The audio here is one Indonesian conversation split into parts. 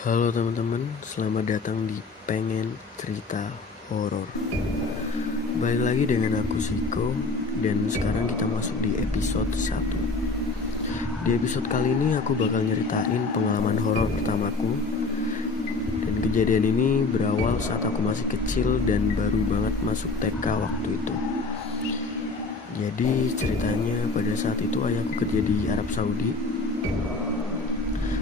Halo teman-teman, selamat datang di Pengen Cerita Horor. Balik lagi dengan aku Siko, dan sekarang kita masuk di episode 1. Di episode kali ini aku bakal nyeritain pengalaman horor pertamaku. Dan kejadian ini berawal saat aku masih kecil dan baru banget masuk TK waktu itu. Jadi ceritanya pada saat itu ayahku kerja di Arab Saudi.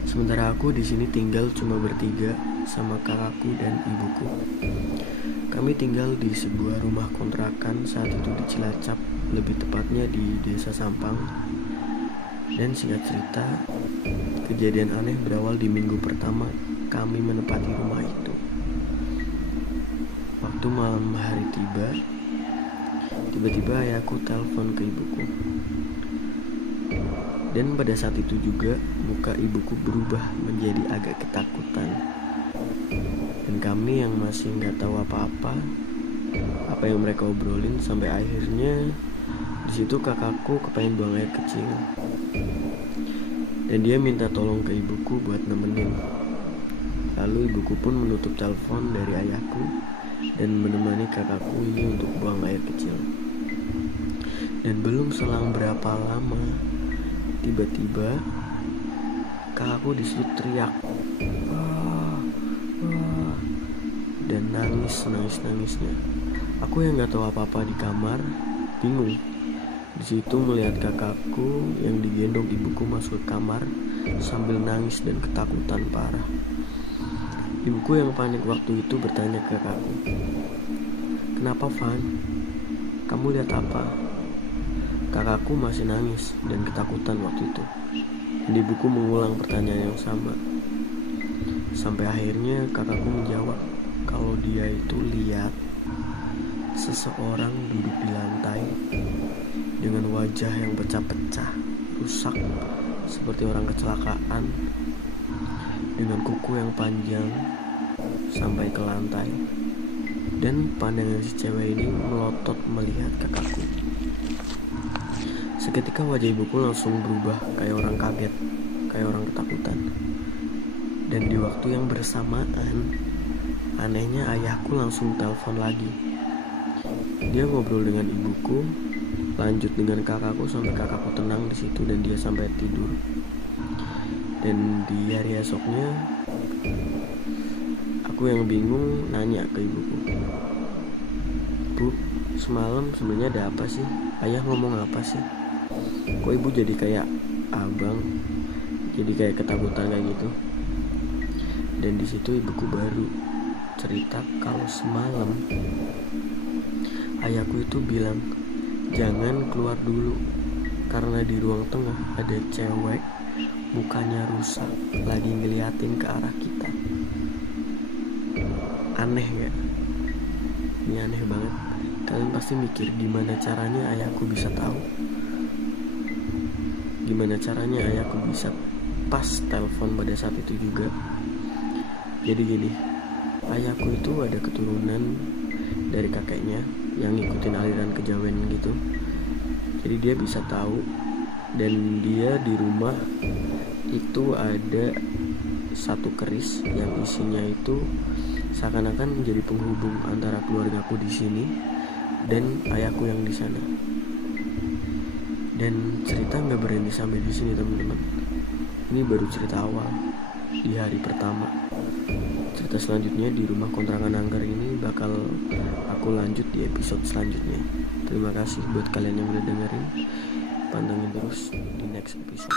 Sementara aku di sini tinggal cuma bertiga sama kakakku dan ibuku. Kami tinggal di sebuah rumah kontrakan saat itu di Cilacap, lebih tepatnya di Desa Sampang. Dan singkat cerita, kejadian aneh berawal di minggu pertama kami menempati rumah itu. Waktu malam hari tiba-tiba ayahku telepon ke ibuku. Dan pada saat itu juga muka ibuku berubah menjadi agak ketakutan. Dan kami yang masih nggak tahu apa yang mereka obrolin, sampai akhirnya di situ kakakku kepengen buang air kecil. Dan dia minta tolong ke ibuku buat nemenin. Lalu ibuku pun menutup telepon dari ayahku dan menemani kakakku ini untuk buang air kecil. Dan belum selang berapa lama, tiba-tiba kakakku disitu teriak dan nangisnya. Aku yang nggak tahu apa-apa di kamar, bingung. Di situ melihat kakakku yang digendong ibuku masuk ke kamar sambil nangis dan ketakutan parah. Ibuku yang panik waktu itu bertanya ke kakakku, "Kenapa, Van? Kamu lihat apa?" Kakakku masih nangis dan ketakutan waktu itu. Dan ibuku mengulang pertanyaan yang sama. Sampai akhirnya kakakku menjawab kalau dia itu lihat seseorang duduk di lantai dengan wajah yang pecah-pecah, rusak seperti orang kecelakaan, dengan kuku yang panjang sampai ke lantai. Dan pandangan si cewek ini melotot melihat kakakku. Seketika wajah ibuku langsung berubah kayak orang kaget, kayak orang ketakutan. Dan di waktu yang bersamaan, anehnya ayahku langsung telepon lagi. Dia ngobrol dengan ibuku, lanjut dengan kakakku sampai kakakku tenang di situ dan dia sampai tidur. Dan di hari esoknya, aku yang bingung nanya ke ibuku, "Bu, semalam sebenarnya ada apa sih? Ayah ngomong apa sih? Kok ibu jadi kayak abang, jadi kayak ketakutan kayak gitu?" Dan di situ ibuku baru cerita kalau semalam ayahku itu bilang jangan keluar dulu karena di ruang tengah ada cewek mukanya rusak lagi ngeliatin ke arah kita. Aneh gak? Ini aneh banget. Kalian pasti mikir gimana caranya ayahku bisa tahu, gimana caranya ayahku bisa pas telepon pada saat itu juga. Jadi gini, ayahku itu ada keturunan dari kakeknya yang ngikutin aliran kejawen gitu. Jadi dia bisa tahu. Dan dia di rumah itu ada satu keris yang isinya itu seakan-akan menjadi penghubung antara keluargaku di sini dan ayahku yang di sana. Dan cerita nggak berhenti sampai di sini teman-teman. Ini baru cerita awal di hari pertama. Cerita selanjutnya di rumah kontrakan angker ini bakal aku lanjut di episode selanjutnya. Terima kasih buat kalian yang udah dengerin. Pantengin terus di next episode.